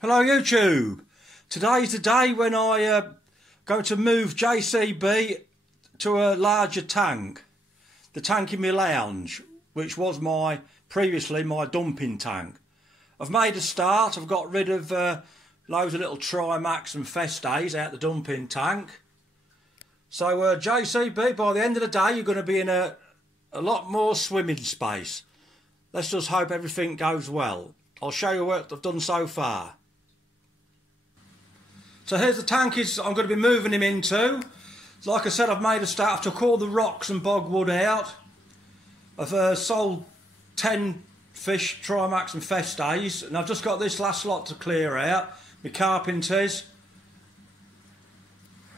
Hello YouTube. Today's the day when I go to move JCB to a larger tank. The tank in my lounge, which was previously my dumping tank. I've made a start. I've got rid of loads of little Trimax and Festes out the dumping tank. So JCB, by the end of the day you're going to be in a lot more swimming space. Let's just hope everything goes well. I'll show you what I've done so far. So here's the tank I'm going to be moving him into. Like I said, I've made a start. I took all the rocks and bogwood out. I've sold 10 fish, Trimax and Festes, and I've just got this last lot to clear out. My carpenters.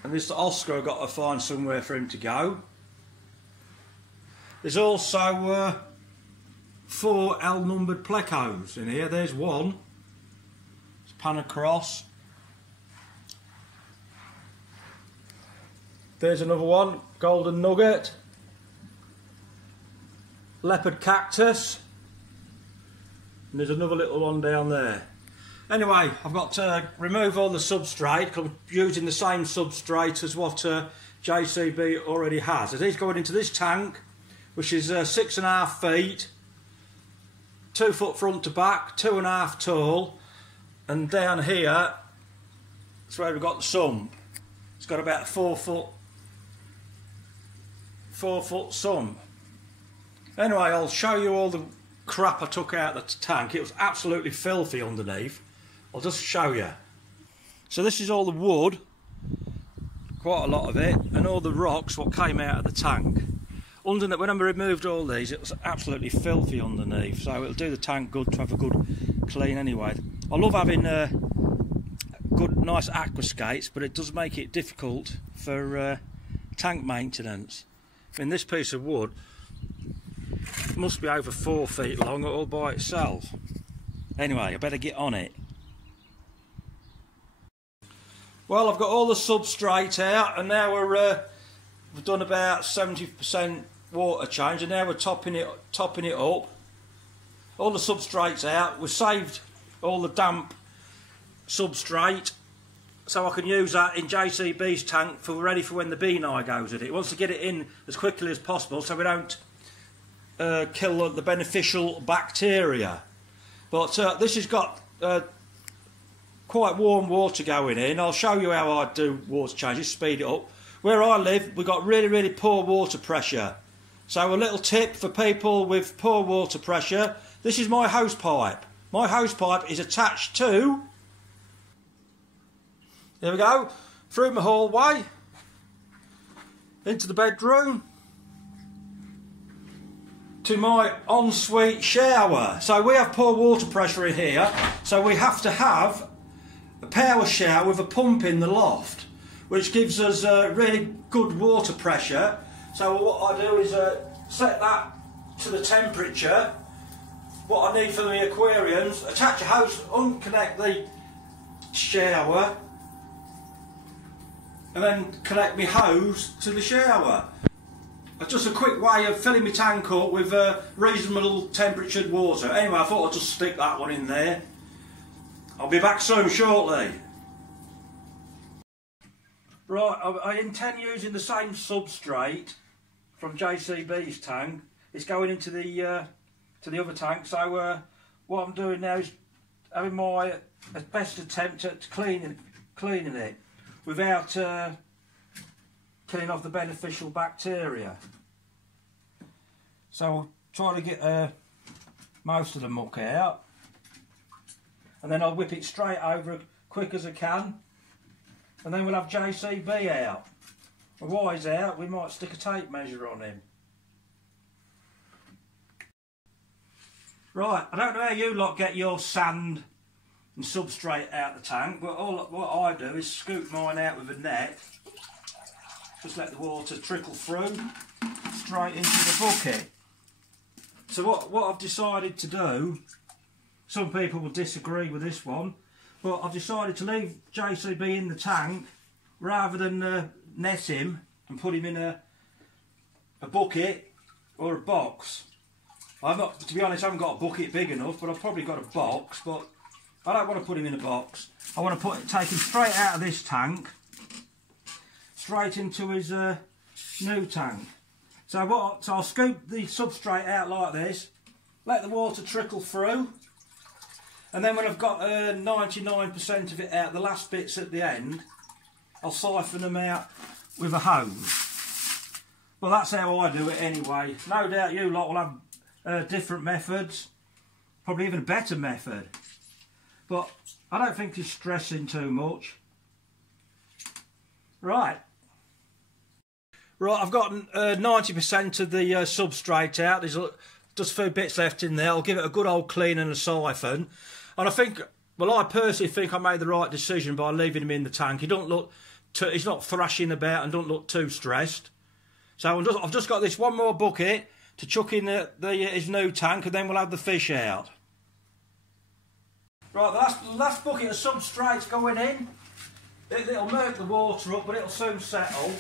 And this Oscar I've got to find somewhere for him to go. There's also 4 L-numbered plecos in here. There's one. It's pan across. There's another one, golden nugget, leopard cactus, and there's another little one down there. Anyway, I've got to remove all the substrate because I'm using the same substrate as what JCB already has. It is going into this tank, which is 6.5 feet, 2 foot front to back, 2.5 tall, and down here, that's where we've got the sump. It's got about a 4 foot sump. Anyway, I'll show you all the crap I took out of the tank. It was absolutely filthy underneath. I'll just show you. So this is all the wood, quite a lot of it, and all the rocks what came out of the tank. Underneath, when I removed all these, it was absolutely filthy underneath, so it'll do the tank good to have a good clean anyway. I love having good nice aquascapes, but it does make it difficult for tank maintenance. I mean, this piece of wood must be over 4 feet long all by itself. Anyway, I better get on it. Well, I've got all the substrate out, and now we've done about 70% water change, and now we're topping it up. All the substrate's out. We've saved all the damp substrate, so I can use that in JCB's tank ready for when the beehive goes at it. It wants to get it in as quickly as possible so we don't kill the beneficial bacteria. But this has got quite warm water going in. I'll show you how I do water changes, speed it up. Where I live, we've got really poor water pressure. So a little tip for people with poor water pressure, this is my hose pipe. My hose pipe is attached to, there we go, through my hallway, into the bedroom, to my ensuite shower. So we have poor water pressure in here, so we have to have a power shower with a pump in the loft, which gives us really good water pressure. So what I do is set that to the temperature, what I need for the aquariums, attach a hose, unconnect the shower, and then connect my hose to the shower. It's just a quick way of filling my tank up with reasonable temperatured water. Anyway, I thought I'd just stick that one in there. I'll be back soon shortly. Right, I intend using the same substrate from JCB's tank. It's going into the other tank. So what I'm doing now is having my best attempt at cleaning it without killing off the beneficial bacteria. So I'll try to get most of the muck out, and then I'll whip it straight over quick as I can, and then we'll have JCB out. While he's out, we might stick a tape measure on him. Right, I don't know how you lot get your sand and substrate out the tank, but what I do is scoop mine out with a net. Just let the water trickle through straight into the bucket. So what I've decided to do, some people will disagree with this one, but I've decided to leave JCB in the tank rather than net him and put him in a bucket or a box. To be honest, I haven't got a bucket big enough, but I've probably got a box. But I don't want to put him in a box. I want to take him straight out of this tank, straight into his new tank. So I'll scoop the substrate out like this, let the water trickle through, and then when I've got 99% of it out, the last bits at the end, I'll siphon them out with a hose. Well, that's how I do it anyway. No doubt you lot will have different methods, probably even a better method. But I don't think it's stressing too much. Right. Right, I've got 90% of the substrate out. There's just a few bits left in there. I'll give it a good old clean and a siphon. And I think, well, I personally think I made the right decision by leaving him in the tank. He don't look, he's not thrashing about and don't look too stressed. So I've just got this one more bucket to chuck in his new tank, and then we'll have the fish out. Right, the last bucket of substrate's going in. It'll murk the water up, but it'll soon settle.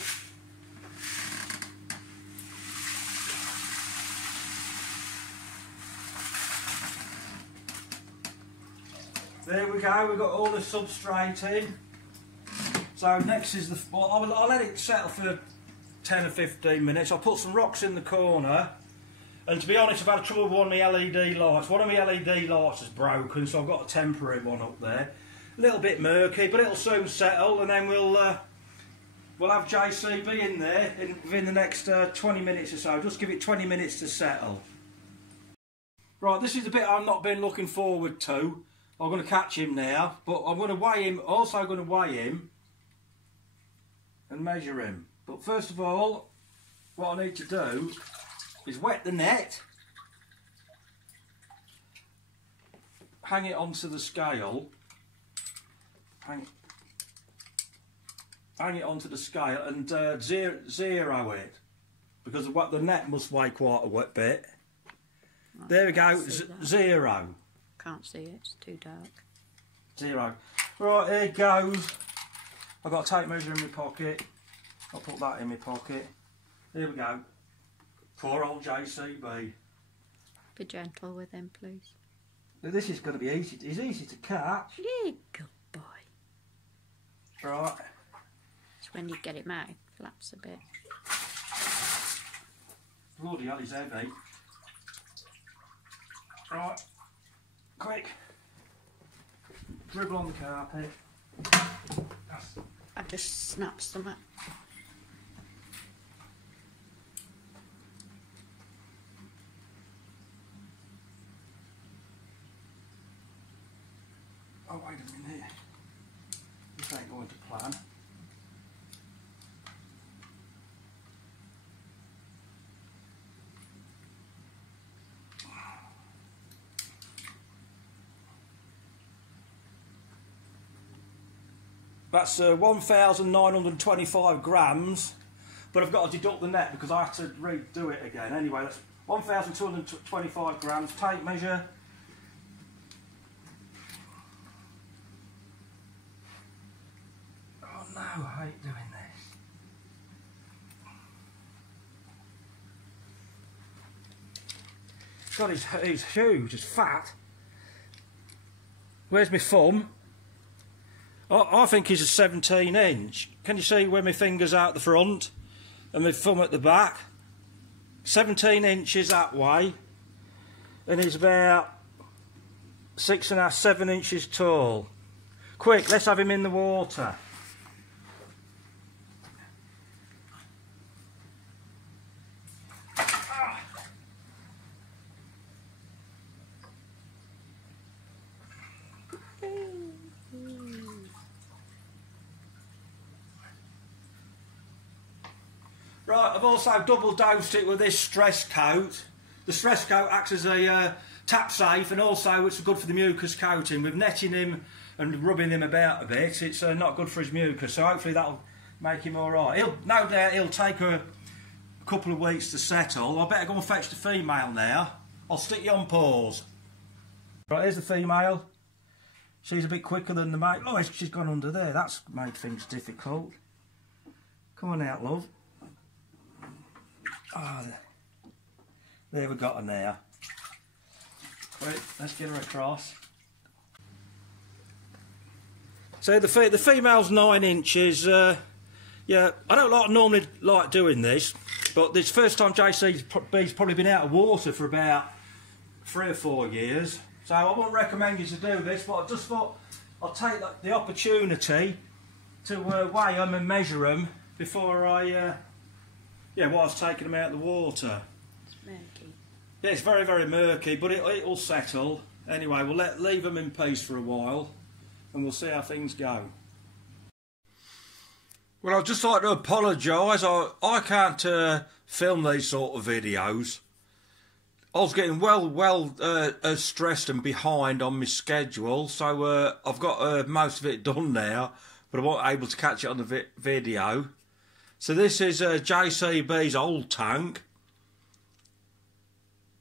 There we go, we've got all the substrate in. So next is the... Well, I'll let it settle for 10 or 15 minutes. I'll put some rocks in the corner. And to be honest, I've had trouble with one of my LED lights. One of my LED lights is broken, so I've got a temporary one up there. A little bit murky, but it'll soon settle, and then we'll have JCB in there within the next 20 minutes or so. Just give it 20 minutes to settle. Right, this is the bit I've not been looking forward to. I'm going to catch him now, but I'm going to weigh him, also going to weigh him and measure him. But first of all, what I need to do is wet the net, hang it onto the scale, hang it onto the scale and zero it, because the net must weigh quite a bit. Right, there we go, zero. Can't see it, it's too dark. Zero. Right, here it goes. I've got a tape measure in my pocket. I'll put that in my pocket. Here we go. Poor old JCB. Be gentle with him, please. This is going to be easy. He's easy to catch. Yeah, good boy. Right. It's when you get him out, it flaps a bit. Bloody hell, he's heavy. Right. Quick. Dribble on the carpet. I just snapped some up. Oh, wait a minute. This ain't going to plan. That's 1,925 grams, but I've got to deduct the net because I have to redo it again. Anyway, that's 1,225 grams. Tape measure. Oh no, I hate doing this. God, he's huge, he's fat. Where's my thumb? I think he's a 17 inch. Can you see where my finger's out the front and my thumb at the back? 17 inches that way, and he's about 6.5, 7 inches tall. Quick, let's have him in the water. Right, I've also double dosed it with this stress coat. The stress coat acts as a tap safe, and also it's good for the mucus coating. With netting him and rubbing him about a bit, it's not good for his mucus, so hopefully that'll make him alright. No doubt he'll take a couple of weeks to settle. I better go and fetch the female now. I'll stick you on pause. Right, here's the female. She's a bit quicker than the male. Oh, she's gone under there. That's made things difficult. Come on out, love. Oh, there we got her now. Right, let's get her across. So the female's 9 inches. Yeah, I don't normally like doing this, but this first time JCB'S probably been out of water for about 3 or 4 years. So I wouldn't recommend you to do this, but I just thought I'll take the opportunity to weigh them and measure them before whilst taking them out of the water. It's murky. Yeah, it's very, very murky, but it'll settle. Anyway, we'll leave them in peace for a while, and we'll see how things go. Well, I'd just like to apologise. I can't film these sort of videos. I was getting well stressed and behind on my schedule, so I've got most of it done now, but I wasn't able to catch it on the video. So this is JCB'S old tank,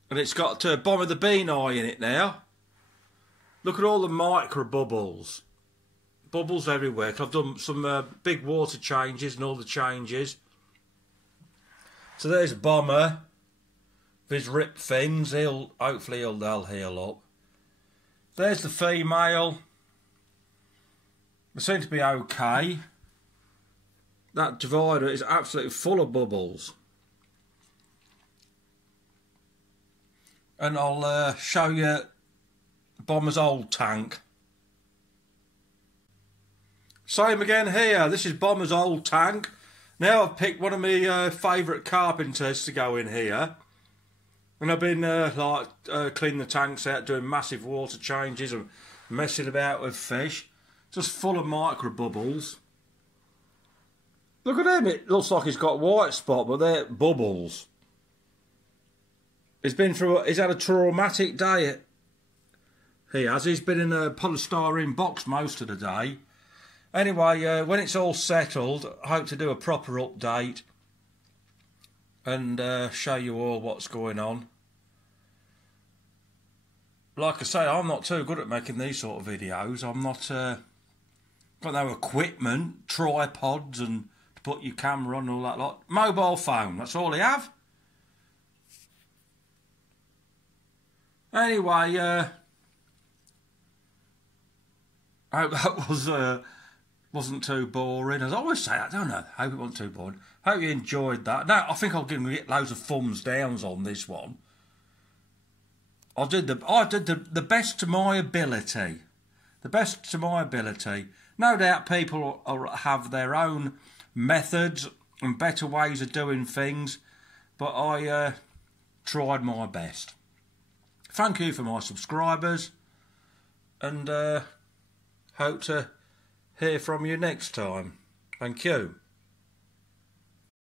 and it's got Bomb of the Bean Eye in it now. Look at all the micro bubbles. Bubbles everywhere. I've done some big water changes and all the changes. So there's Bomber. With his ripped fins. Hopefully they'll heal up. There's the female. They seem to be okay. That divider is absolutely full of bubbles. And I'll show you Bomber's old tank. Same again here. This is Bomber's old tank. Now I've picked one of my favourite carpenters to go in here. And I've been cleaning the tanks out, doing massive water changes and messing about with fish. Just full of micro bubbles. Look at him. It looks like he's got a white spot, but they're bubbles. He's had a traumatic day. He has. He's been in a polystyrene box most of the day. Anyway, when it's all settled, I hope to do a proper update and show you all what's going on. Like I say, I'm not too good at making these sort of videos. I'm not got no equipment, tripods and to put your camera on and all that lot. Mobile phone, that's all I have. Anyway, I hope that wasn't too boring. As I always say, I don't know. I hope it wasn't too boring. Hope you enjoyed that. Now, I think I'm going to get loads of thumbs downs on this one. I did the best to my ability. The best to my ability. No doubt people have their own methods and better ways of doing things, but I tried my best. Thank you for my subscribers, and hope to hear from you next time. Thank you.